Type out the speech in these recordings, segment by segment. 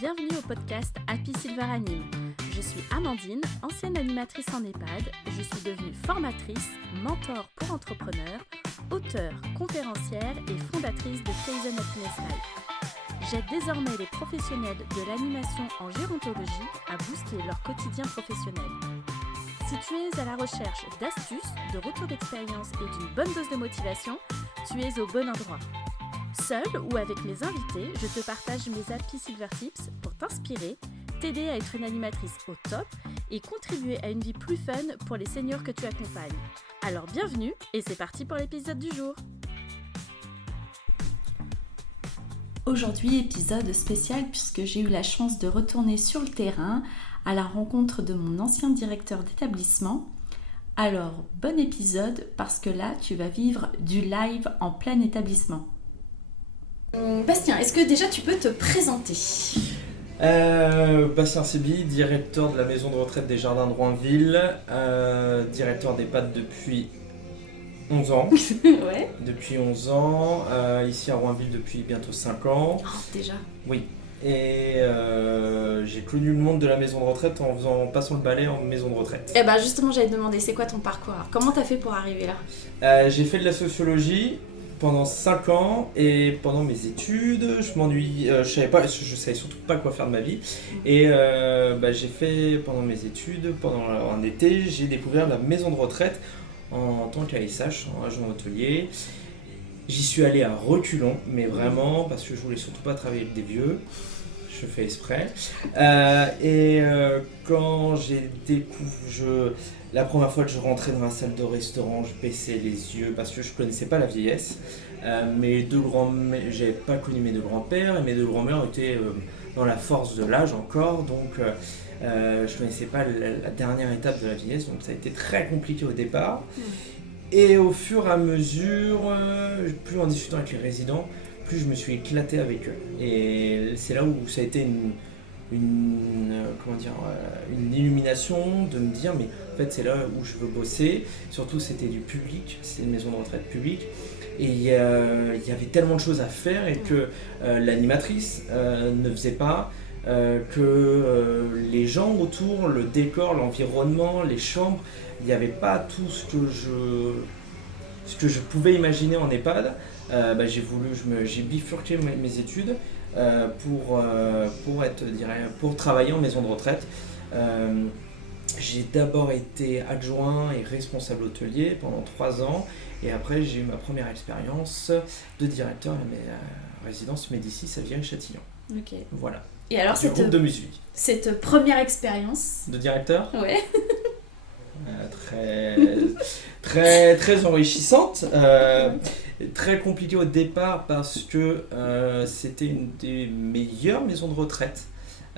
Bienvenue au podcast Happy Silver Anime. Je suis Amandine, ancienne animatrice en EHPAD. Je suis devenue formatrice, mentor pour entrepreneurs, auteure, conférencière et fondatrice de Kaizen Happiness Life. J'aide désormais les professionnels de l'animation en gérontologie à booster leur quotidien professionnel. Si tu es à la recherche d'astuces, de retours d'expérience et d'une bonne dose de motivation, tu es au bon endroit. Seule ou avec mes invités, je te partage mes Happy Silver Tips pour t'inspirer, t'aider à être une animatrice au top et contribuer à une vie plus fun pour les seniors que tu accompagnes. Alors bienvenue et c'est parti pour l'épisode du jour. Aujourd'hui, épisode spécial puisque j'ai eu la chance de retourner sur le terrain à la rencontre de mon ancien directeur d'établissement. Alors, bon épisode parce que là, tu vas vivre du live en plein établissement. Bastien, est-ce que déjà tu peux te présenter ? Bastien Sébi, directeur de la maison de retraite des Jardins de Roinville, directeur d'EHPAD depuis 11 ans. Ouais. Depuis 11 ans, ici à Roinville depuis bientôt 5 ans. Oh, déjà ? Oui. Et j'ai connu le monde de la maison de retraite en passant le balai en maison de retraite. Eh ben justement, j'allais te demander, c'est quoi ton parcours ? Comment t'as fait pour arriver là ? J'ai fait de la sociologie pendant 5 ans et pendant mes études, je m'ennuie, je savais surtout pas quoi faire de ma vie. Et j'ai fait pendant mes études, pendant un été, j'ai découvert la maison de retraite en tant qu'ASH, en agent hôtelier. J'y suis allé à reculons, mais vraiment parce que je voulais surtout pas travailler avec des vieux. Je fais exprès. Quand j'ai découvert, la première fois que je rentrais dans la salle de restaurant, je baissais les yeux parce que je connaissais pas la vieillesse. J'avais pas connu mes deux grands-pères et mes deux grands-mères étaient dans la force de l'âge encore, donc je connaissais pas la dernière étape de la vieillesse, donc ça a été très compliqué au départ. Et au fur et à mesure, plus en discutant avec les résidents, plus je me suis éclaté avec eux. Et c'est là où ça a été une illumination de me dire mais en fait c'est là où je veux bosser. Surtout c'était du public, c'est une maison de retraite publique. Et il y avait tellement de choses à faire et que l'animatrice ne faisait pas, que les gens autour, le décor, l'environnement, les chambres, il n'y avait pas tout ce que je pouvais imaginer en EHPAD. J'ai bifurqué mes études pour travailler en maison de retraite. J'ai d'abord été adjoint et responsable hôtelier pendant 3 ans et après j'ai eu ma première expérience de directeur à la résidence Médicis à Viry-Châtillon. Ok. Voilà. Et alors groupe de musique. Cette première expérience de directeur ? Ouais. Très très enrichissante, très compliquée au départ parce que c'était une des meilleures maisons de retraite.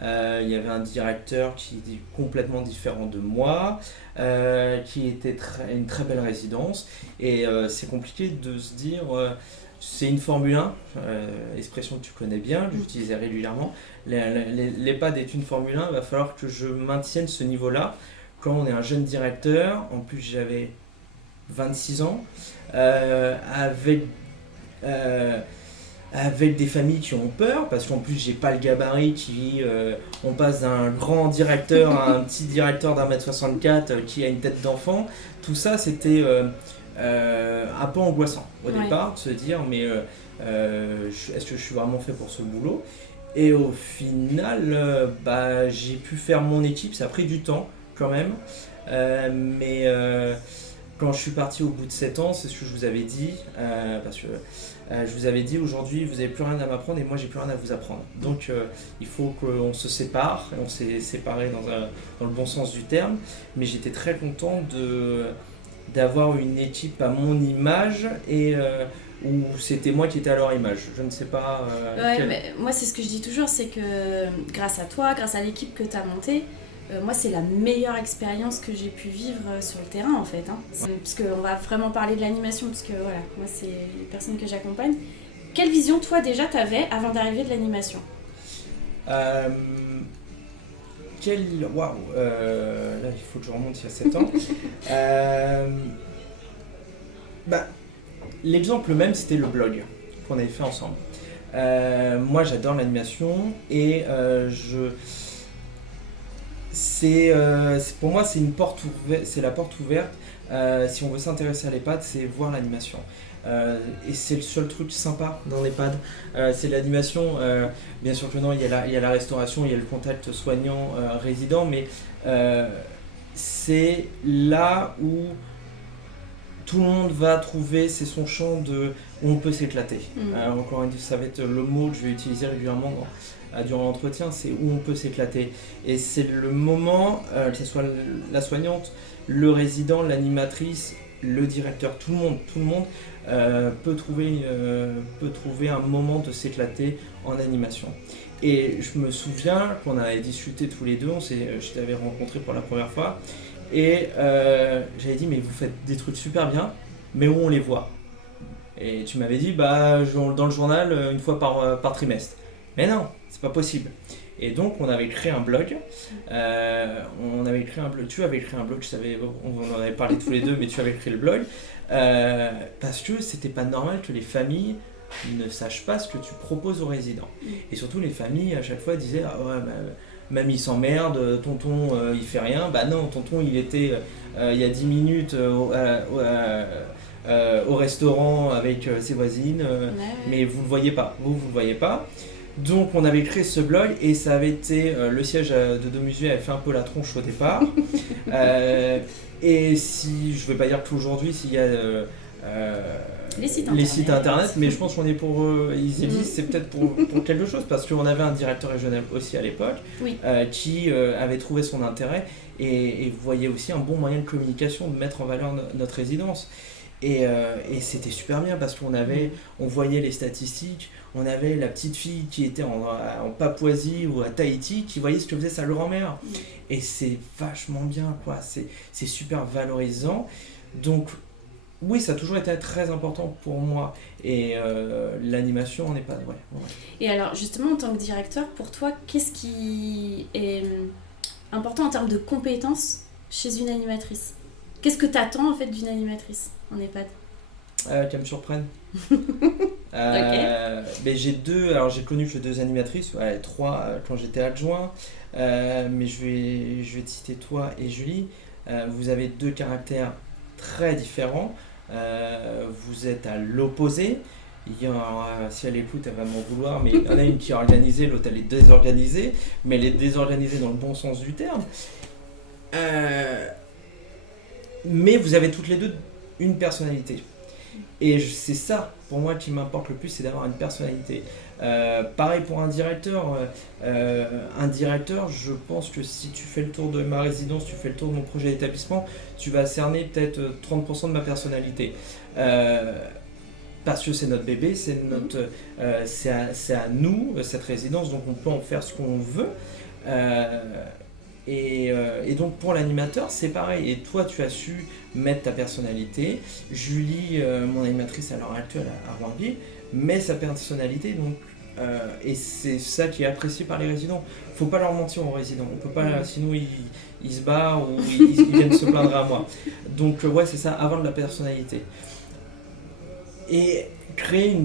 Il y avait un directeur qui était complètement différent de moi, qui était une très belle résidence et c'est compliqué de se dire c'est une Formule 1, expression que tu connais bien, que j'utilisais régulièrement. L'EHPAD est une Formule 1, il va falloir que je maintienne ce niveau-là. Quand on est un jeune directeur, en plus j'avais 26 ans, avec des familles qui ont peur, parce qu'en plus j'ai pas le gabarit on passe d'un grand directeur à un petit directeur d'1m64 qui a une tête d'enfant. Tout ça c'était un peu angoissant au départ, de se dire mais est-ce que je suis vraiment fait pour ce boulot ? Et au final, j'ai pu faire mon équipe, ça a pris du temps quand même, mais quand je suis parti au bout de 7 ans, c'est ce que je vous avais dit, parce que je vous avais dit aujourd'hui vous n'avez plus rien à m'apprendre et moi j'ai plus rien à vous apprendre, donc il faut qu'on se sépare, et on s'est séparés dans le bon sens du terme, mais j'étais très content d'avoir une équipe à mon image et où c'était moi qui étais à leur image, je ne sais pas... mais moi c'est ce que je dis toujours, c'est que grâce à toi, grâce à l'équipe que tu as montée, moi c'est la meilleure expérience que j'ai pu vivre sur le terrain en fait, parce qu'on va vraiment parler de l'animation, parce que voilà, moi c'est les personnes que j'accompagne. Quelle vision toi déjà t'avais avant d'arriver de l'animation ? Waouh, là il faut que je remonte il y a 7 ans. L'exemple même c'était le blog qu'on avait fait ensemble. Moi, j'adore l'animation et pour moi, c'est une porte ouverte, c'est la porte ouverte. Si on veut s'intéresser à l'EHPAD, c'est voir l'animation. Et c'est le seul truc sympa dans l'EHPAD, c'est l'animation. Bien sûr que non, il y a la restauration, il y a le contact soignant-résident, mais c'est là où tout le monde va trouver, c'est son champ où on peut s'éclater. Encore une fois, ça va être le mot que je vais utiliser régulièrement durant l'entretien, c'est où on peut s'éclater. Et c'est le moment, que ce soit la soignante, le résident, l'animatrice, le directeur, tout le monde peut trouver un moment de s'éclater en animation. Et je me souviens qu'on avait discuté tous les deux, je t'avais rencontré pour la première fois, et j'avais dit mais vous faites des trucs super bien, mais où on les voit? Et tu m'avais dit dans le journal une fois par trimestre. Mais non, c'est pas possible. Et donc on avait créé un blog. Tu avais créé un blog, on en avait parlé tous les deux, mais tu avais créé le blog parce que c'était pas normal que les familles ne sachent pas ce que tu proposes aux résidents. Et surtout les familles à chaque fois disaient ah ouais, mamie s'emmerde, tonton il fait rien. Bah non, tonton il était il y a 10 minutes au restaurant avec ses voisines, mais vous le voyez pas. Vous le voyez pas. Donc on avait créé ce blog et ça avait été le siège de Domusée avait fait un peu la tronche au départ. Et si je ne vais pas dire qu'aujourd'hui s'il y a les sites internet, mais je pense qu'on est pour ils existent, c'est peut-être pour quelque chose parce qu'on avait un directeur régional aussi à l'époque qui avait trouvé son intérêt et voyait aussi un bon moyen de communication, de mettre en valeur notre résidence. Et c'était super bien parce on voyait les statistiques, on avait la petite fille qui était en Papouasie ou à Tahiti qui voyait ce que faisait sa grand-mère. Et c'est vachement bien, quoi. C'est super valorisant. Donc, oui, ça a toujours été très important pour moi. Et l'animation en EHPAD, ouais. Et alors, justement, en tant que directeur, pour toi, qu'est-ce qui est important en termes de compétences chez une animatrice? Qu'est-ce que tu attends en fait d'une animatrice en EHPAD? Qu'elle me surprenne. Mais j'ai connu que 2 animatrices, 3 quand j'étais adjoint, mais je vais te citer toi et Julie. Vous avez 2 caractères très différents, vous êtes à l'opposé. Si elle écoute, elle va m'en vouloir, mais il y en a une qui est organisée, l'autre elle est désorganisée, mais elle est désorganisée dans le bon sens du terme. Mais vous avez toutes les deux une personnalité. Et c'est ça, pour moi, qui m'importe le plus, c'est d'avoir une personnalité. Pareil pour un directeur. Je pense que si tu fais le tour de ma résidence, tu fais le tour de mon projet d'établissement, tu vas cerner peut-être 30% de ma personnalité. Parce que c'est notre bébé, c'est à nous, cette résidence, donc on peut en faire ce qu'on veut. Et donc pour l'animateur c'est pareil, et toi tu as su mettre ta personnalité. Julie, mon animatrice à l'heure actuelle à Roinville, met sa personnalité, donc, et c'est ça qui est apprécié par les résidents. Faut pas leur mentir aux résidents, on peut pas, sinon ils se barrent ou ils viennent se plaindre à moi. Donc ouais, c'est ça, avoir de la personnalité. Et créer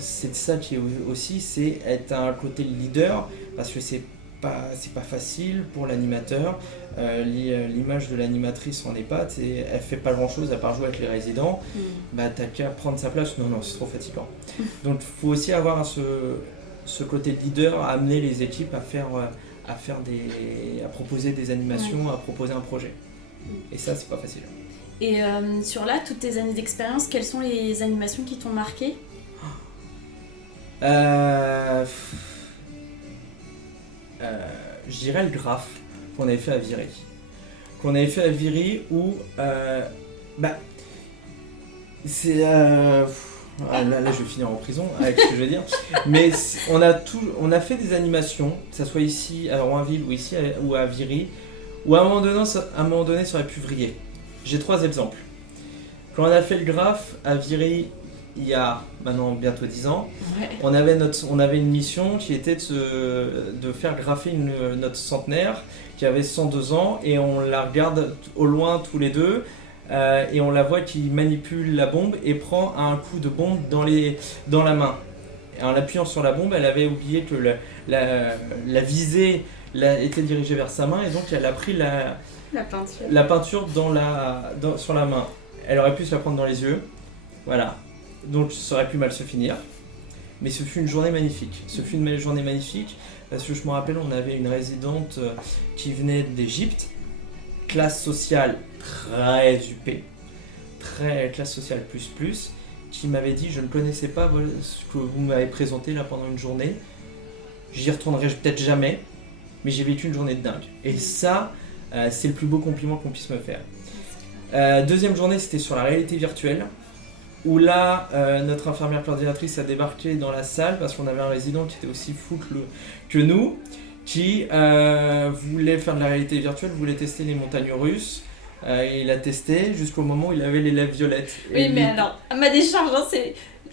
c'est ça qui est aussi, c'est être un côté leader, parce que c'est pas facile pour l'animateur. L'image de l'animatrice en EHPAD, elle fait pas grand chose à part jouer avec les résidents. T'as qu'à prendre sa place. Non, c'est trop fatigant. Donc il faut aussi avoir ce côté de leader, à amener les équipes à proposer des animations, à proposer un projet. Et ça, c'est pas facile. Et sur toutes tes années d'expérience, quelles sont les animations qui t'ont marqué? Je dirais le graphe qu'on avait fait à Viry. Où c'est là je vais finir en prison avec ce que je veux dire, mais on a fait des animations, que ça soit ici à Roinville ou ici ou à Viry, où à un moment donné ça aurait pu vriller. J'ai 3 exemples. Quand on a fait le graphe à Viry il y a maintenant bientôt 10 ans, on avait une mission qui était de faire graffer notre centenaire qui avait 102 ans, et on la regarde au loin tous les deux, et on la voit qui manipule la bombe et prend un coup de bombe dans la main. Et en appuyant sur la bombe, elle avait oublié que la visée était dirigée vers sa main, et donc elle a pris la peinture sur la main. Elle aurait pu se la prendre dans les yeux, voilà. Donc ça aurait pu mal se finir. Mais ce fut une journée magnifique. Parce que je me rappelle, on avait une résidente qui venait d'Égypte, classe sociale très UP, très classe sociale plus, qui m'avait dit: je ne connaissais pas ce que vous m'avez présenté là pendant une journée, j'y retournerai peut-être jamais, mais j'ai vécu une journée de dingue. Et ça, c'est le plus beau compliment qu'on puisse me faire. Deuxième journée, c'était sur la réalité virtuelle, où là, notre infirmière coordinatrice a débarqué dans la salle parce qu'on avait un résident qui était aussi fou que nous, qui voulait faire de la réalité virtuelle, voulait tester les montagnes russes. Il a testé jusqu'au moment où il avait les lèvres violettes. Oui, mais alors, à ma décharge,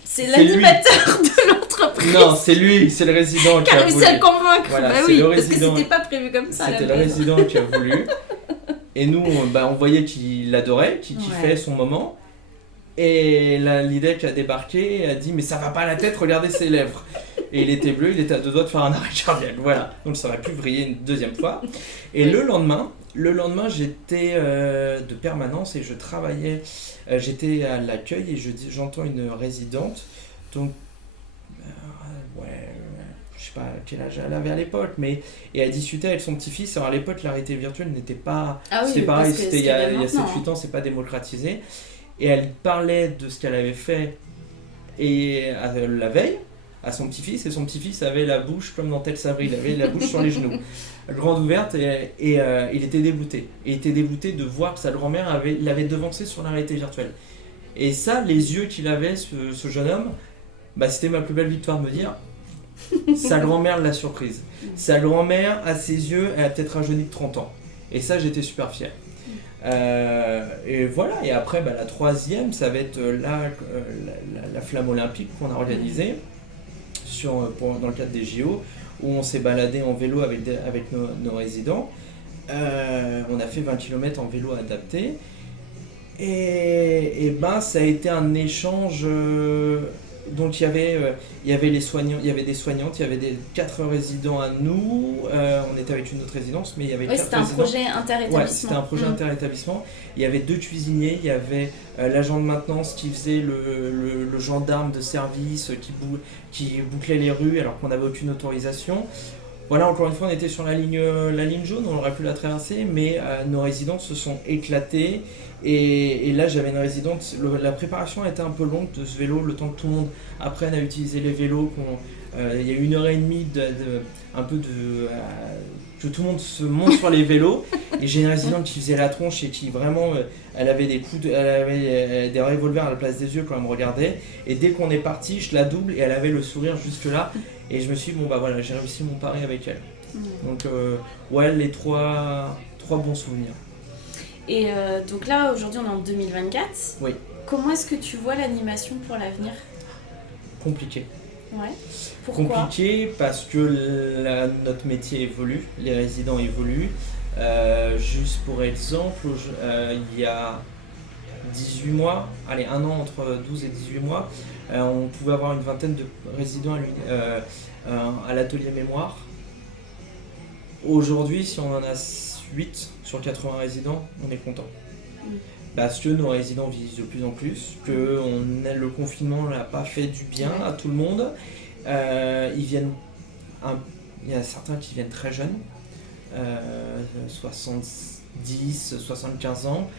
c'est l'animateur de l'entreprise. Non, c'est lui, c'est le résident qui a voulu. Qui a réussi à le convaincre. Voilà, bah oui, parce que résident... c'était pas prévu comme ça. C'était le résident qui a voulu. Et nous, on voyait qu'il adorait, qu'il kiffait son moment. Et l'IDEC a débarqué et a dit: mais ça va pas à la tête, regardez ses lèvres. Et il était bleu, il était à 2 doigts de faire un arrêt cardiaque. Voilà, donc ça aurait pu vriller une deuxième fois. Et le lendemain, j'étais de permanence et je travaillais. J'étais à l'accueil et j'entends une résidente. Donc, je sais pas quel âge elle avait à l'époque, mais et elle discutait avec son petit-fils. Alors à l'époque, la réalité virtuelle n'était pas. C'était pareil, c'était il y a 7-8 ans, c'est pas démocratisé. Et elle parlait de ce qu'elle avait fait la veille à son petit-fils, et son petit-fils avait la bouche comme dans Tex Avery, il avait la bouche sur les genoux, grande ouverte, et il était dégoûté. Il était dégoûté de voir que sa grand-mère l'avait devancé sur la réalité virtuelle. Et ça, les yeux qu'il avait, ce jeune homme, c'était ma plus belle victoire de me dire: sa grand-mère l'a surprise. Sa grand-mère, à ses yeux, elle a peut-être rajeuni de 30 ans. Et ça, j'étais super fier. Et voilà, et après la troisième, ça va être la flamme olympique qu'on a organisée dans le cadre des JO, où on s'est baladé en vélo avec nos résidents. On a fait 20 km en vélo adapté, et ça a été un échange. Donc il y avait les soignants, il y avait des soignantes, il y avait 4 résidents à nous, on était avec une autre résidence, mais il y avait 4 résidents. C'était un projet interétablissement. Ouais, c'était un projet interétablissement. Il y avait 2 cuisiniers, il y avait l'agent de maintenance qui faisait le gendarme de service qui bouclait les rues alors qu'on n'avait aucune autorisation. Voilà, encore une fois, on était sur la ligne jaune, on aurait pu la traverser, mais nos résidents se sont éclatés. Et là, j'avais une résidente. La préparation était un peu longue de ce vélo, le temps que tout le monde apprenne à utiliser les vélos. Il y a 1h30 que tout le monde se monte sur les vélos. Et j'ai une résidente qui faisait la tronche et qui vraiment, elle avait des revolvers à la place des yeux quand elle me regardait. Et dès qu'on est parti, je la double et elle avait le sourire jusque là. Et je me suis dit, voilà, j'ai réussi mon pari avec elle. Donc, les trois bons souvenirs. Et donc là, aujourd'hui, on est en 2024. Oui. Comment est-ce que tu vois l'animation pour l'avenir ? Compliqué. Ouais. Pourquoi ? Compliqué parce que notre métier évolue, les résidents évoluent. Juste pour exemple, il y a 18 mois, un an entre 12 et 18 mois, on pouvait avoir une vingtaine de résidents à l'atelier mémoire. Aujourd'hui, si on en a 8 sur 80 résidents, on est content. Parce que nos résidents vieillissent de plus en plus, que le confinement n'a pas fait du bien à tout le monde. Il y a certains qui viennent très jeunes, 70, 75 ans,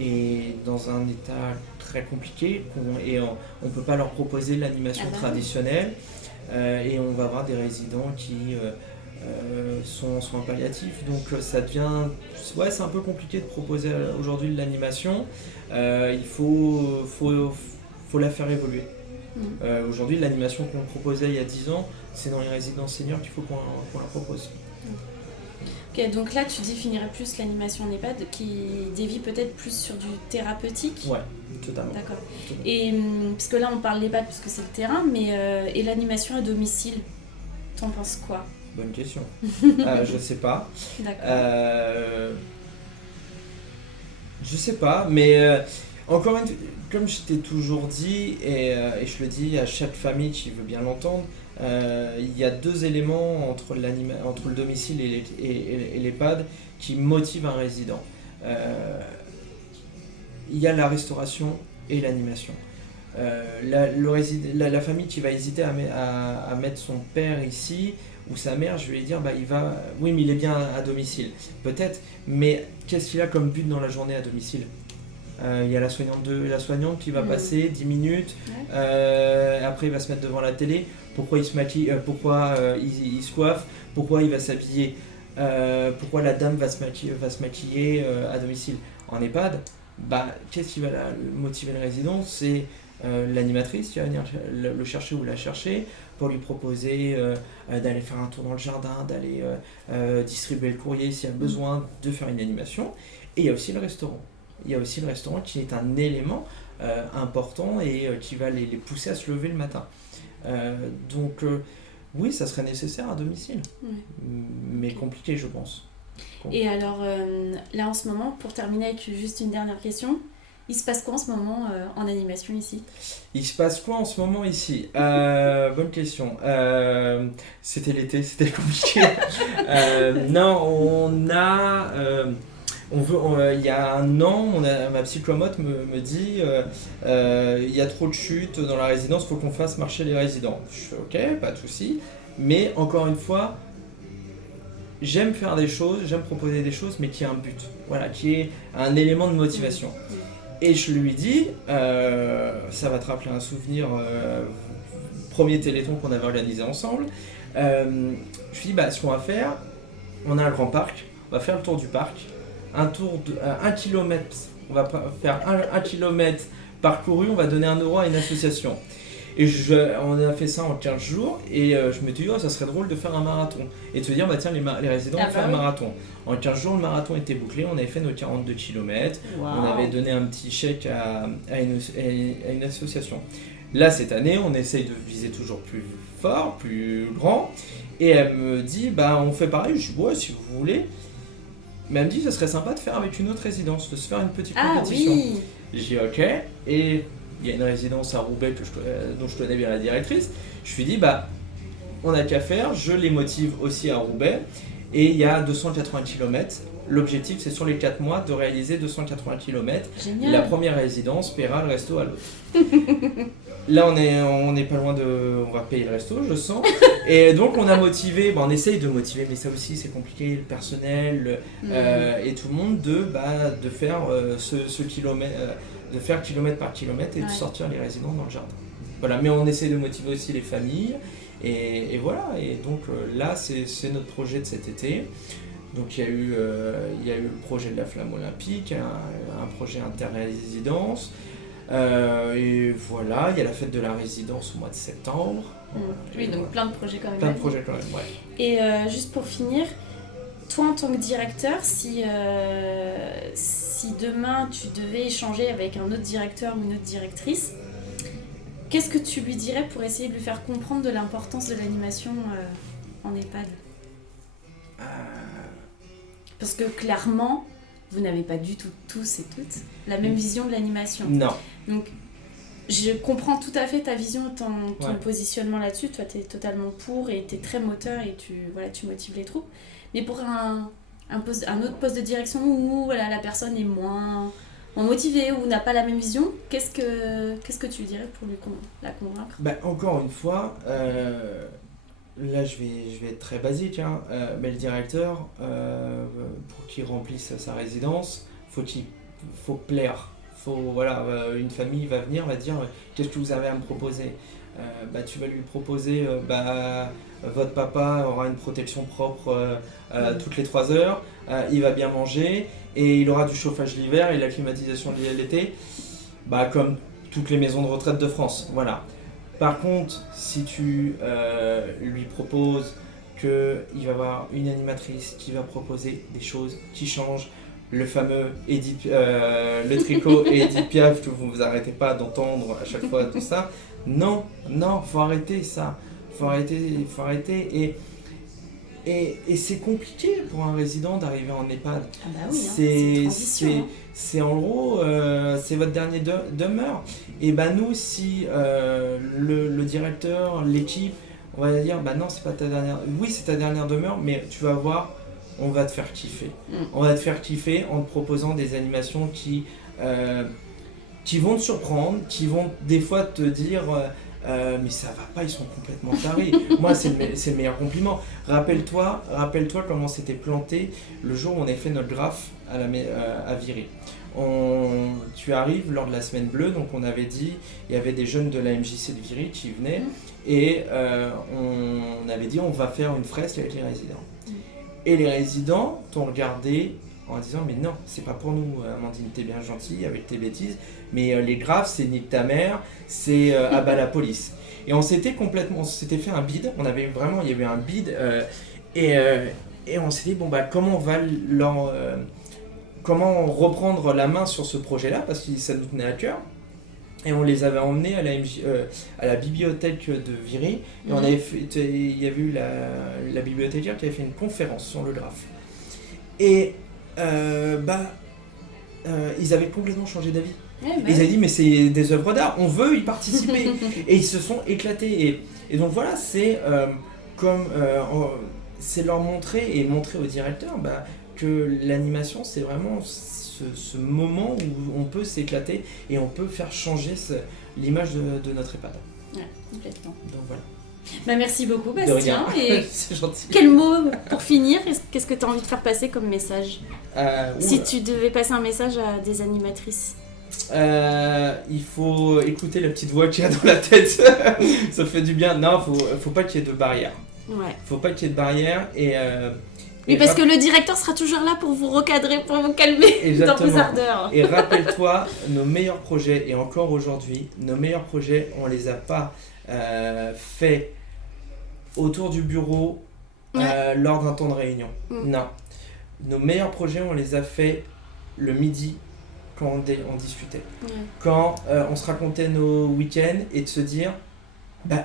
et dans un état très compliqué, et on ne peut pas leur proposer l'animation traditionnelle, et on va avoir des résidents qui sont en soins palliatifs, donc ça devient... c'est un peu compliqué de proposer aujourd'hui de l'animation. Il faut la faire évoluer. Aujourd'hui, l'animation qu'on proposait il y a 10 ans, c'est dans les résidences seniors qu'il faut qu'on la propose. Ok, donc là tu définirais plus l'animation en EHPAD qui dévie peut-être plus sur du thérapeutique. Ouais, totalement. D'accord. Et parce que là on parle d'EHPAD parce que c'est le terrain, mais et l'animation à domicile, t'en penses quoi ? Bonne question. Je sais pas. D'accord. Je sais pas, mais encore une fois, comme je t'ai toujours dit, et je le dis à chaque famille qui veut bien l'entendre, il y a deux éléments entre le domicile et l'EHPAD qui motivent un résident. Il y a la restauration et l'animation. La famille qui va hésiter à mettre son père ici ou sa mère, je vais lui dire oui, mais il est bien à domicile, peut-être, mais qu'est-ce qu'il a comme but dans la journée à domicile? Il y a la soignante qui va passer 10 minutes, après il va se mettre devant la télé. Pourquoi il se maquille, pourquoi il se coiffe, pourquoi il va s'habiller, pourquoi la dame va se maquiller à domicile. En EHPAD, qu'est-ce qui va motiver le résident? C'est l'animatrice qui va venir le chercher ou la chercher pour lui proposer d'aller faire un tour dans le jardin, d'aller distribuer le courrier s'il y a besoin, de faire une animation. Et il y a aussi le restaurant. Il y a aussi le restaurant qui est un élément important et qui va les pousser à se lever le matin. Donc oui, ça serait nécessaire à domicile, mais compliqué, je pense. Et alors là en ce moment, pour terminer avec juste une dernière question, il se passe quoi en ce moment en animation ici? Il se passe quoi en ce moment ici? Bonne question. C'était l'été, c'était compliqué. Non, on a... il y a un an, ma psychomote me dit il y a trop de chutes dans la résidence, il faut qu'on fasse marcher les résidents. Je fais ok, pas de souci. Mais encore une fois, j'aime faire des choses, j'aime proposer des choses, mais qui a un but, voilà, qui est un élément de motivation. Et je lui dis, ça va te rappeler un souvenir, premier téléthon qu'on avait organisé ensemble. Je lui dis, ce qu'on va faire, on a un grand parc, on va faire le tour du parc. Un tour de 1 km, on va faire 1 km parcouru, on va donner 1 € à une association. Et on a fait ça en 15 jours et je me suis dit, ça serait drôle de faire un marathon. Et de se dire, tiens, les résidents vont faire un marathon. En 15 jours, le marathon était bouclé, on avait fait nos 42 km, on avait donné un petit chèque à une association. Là, cette année, on essaye de viser toujours plus fort, plus grand. Et elle me dit, on fait pareil. Je dis, ouais, si vous voulez. Mais elle me dit ça serait sympa de faire avec une autre résidence, de se faire une petite compétition. Oui. J'ai dit ok, et il y a une résidence à Roubaix dont je connais bien la directrice. Je lui ai dit on n'a qu'à faire, je les motive aussi à Roubaix, et il y a 280 km. L'objectif c'est sur les 4 mois de réaliser 280 km. Génial. La première résidence paiera le resto à l'autre. Là on n'est pas loin on va payer le resto, je sens. Et donc on a motivé, on essaye de motiver, mais ça aussi c'est compliqué, le personnel et tout le monde de faire ce kilomètre, de faire kilomètre par kilomètre et de sortir les résidents dans le jardin. Voilà, mais on essaie de motiver aussi les familles et voilà. Et donc là c'est notre projet de cet été. Donc il y a eu le projet de la flamme olympique, un projet interrésidence. Et voilà, il y a la fête de la résidence au mois de septembre. Oui, donc plein de projets quand même. Plein de projets quand même, ouais. Et juste pour finir, toi en tant que directeur, si demain tu devais échanger avec un autre directeur ou une autre directrice, qu'est-ce que tu lui dirais pour essayer de lui faire comprendre de l'importance de l'animation en EHPAD? Parce que clairement, vous n'avez pas du tout tous et toutes la même vision de l'animation. Non. Donc, je comprends tout à fait ta vision, ton positionnement là-dessus. Toi, tu es totalement pour et tu es très moteur et tu motives les troupes. Mais pour un autre poste de direction où la personne est moins motivée ou n'a pas la même vision, qu'est-ce que tu dirais pour la convaincre? Encore une fois, là je vais être très basique, mais le directeur, pour qu'il remplisse sa résidence, faut plaire. Une famille va venir, va dire qu'est-ce que vous avez à me proposer. Tu vas lui proposer votre papa aura une protection propre toutes les 3 heures, il va bien manger et il aura du chauffage l'hiver et la climatisation l'été, comme toutes les maisons de retraite de France. Voilà. Par contre, si tu lui proposes qu'il va avoir une animatrice qui va proposer des choses qui changent, le fameux le tricot et Edith Piaf que vous arrêtez pas d'entendre à chaque fois tout ça, non, faut arrêter ça, faut arrêter et Et c'est compliqué pour un résident d'arriver en EHPAD. Ah bah oui, c'est une transition. C'est en gros, c'est votre dernier demeure. Et nous, si le directeur, l'équipe, on va dire, non, c'est pas ta dernière... Oui, c'est ta dernière demeure, mais tu vas voir, on va te faire kiffer. On va te faire kiffer en te proposant des animations qui vont te surprendre, qui vont des fois te dire... mais ça va pas, ils sont complètement tarés. Moi, c'est le meilleur compliment. Rappelle-toi comment c'était planté le jour où on a fait notre graphe à Viry. Tu arrives lors de la semaine bleue, donc on avait dit, il y avait des jeunes de la MJC de Viry qui venaient, et on avait dit on va faire une fresque avec les résidents. Et les résidents t'ont regardé en disant mais non, c'est pas pour nous, Amandine, t'es bien gentille avec tes bêtises, mais les graphes c'est nique ta mère, c'est abat la police. Et on s'était fait un bid, il y avait un bid, et on s'est dit comment on va comment reprendre la main sur ce projet-là, parce que ça nous tenait à cœur. Et on les avait emmenés à la bibliothèque de Viry, et il y avait eu la bibliothécaire qui avait fait une conférence sur le graphe. Et ils avaient complètement changé d'avis. Ils avaient dit mais c'est des œuvres d'art, on veut y participer. Et ils se sont éclatés. Et donc voilà, c'est c'est leur montrer au directeur que l'animation c'est vraiment ce moment où on peut s'éclater et on peut faire changer l'image de notre EHPAD. Ouais, complètement. Donc voilà. Merci beaucoup Bastien. Et c'est gentil. Quel mot pour finir, qu'est-ce que tu as envie de faire passer comme message si tu devais passer un message à des animatrices? Il faut écouter la petite voix qu'il y a dans la tête. Ça fait du bien. Non, faut pas qu'il y ait de barrière. Ouais. Faut pas qu'il y ait de barrière Oui, parce que le directeur sera toujours là pour vous recadrer, pour vous calmer dans vos ardeurs. Et rappelle-toi, nos meilleurs projets, et encore aujourd'hui, nos meilleurs projets, on les a pas faits autour du bureau lors d'un temps de réunion. Non. Nos meilleurs projets, on les a faits le midi quand on discutait. Quand on se racontait nos week-ends et de se dire,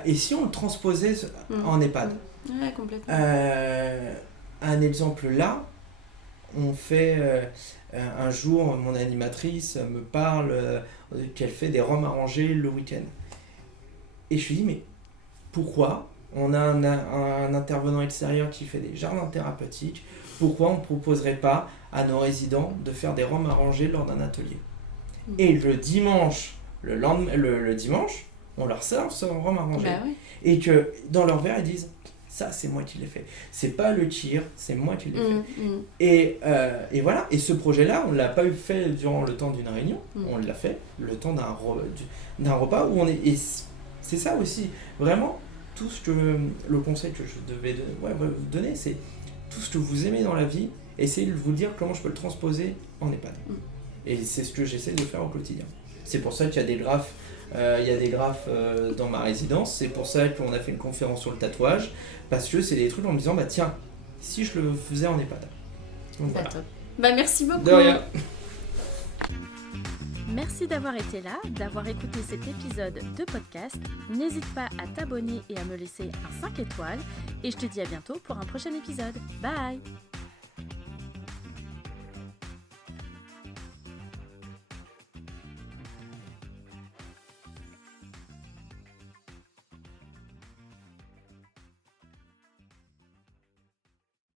et si on le transposait en EHPAD? Ouais, complètement. Un exemple là, on fait un jour, mon animatrice me parle qu'elle fait des rhums arrangés le week-end. Et je lui dis, mais pourquoi on a un intervenant extérieur qui fait des jardins thérapeutiques, pourquoi on ne proposerait pas à nos résidents de faire des rhums arrangés lors d'un atelier? Et le dimanche, le dimanche, on leur sert ce rhum arrangé. Ouais. Et que dans leur verre, ils disent, ça c'est moi qui l'ai fait, c'est pas le tir, c'est moi qui l'ai fait. Et voilà, et ce projet-là, on l'a pas fait durant le temps d'une réunion, on l'a fait le temps d'un repas où on est. Et c'est ça aussi, vraiment, tout ce que le conseil que je devais vous donner, c'est tout ce que vous aimez dans la vie, essayez de vous dire comment je peux le transposer en EHPAD. Et c'est ce que j'essaie de faire au quotidien. C'est pour ça qu'il y a des graphes. Il y a des graphes dans ma résidence, c'est pour ça qu'on a fait une conférence sur le tatouage, parce que c'est des trucs en me disant, tiens, si je le faisais en EHPAD. Donc, voilà. Top. Merci beaucoup. De rien. Merci d'avoir été là, d'avoir écouté cet épisode de podcast. N'hésite pas à t'abonner et à me laisser un 5 étoiles. Et je te dis à bientôt pour un prochain épisode. Bye!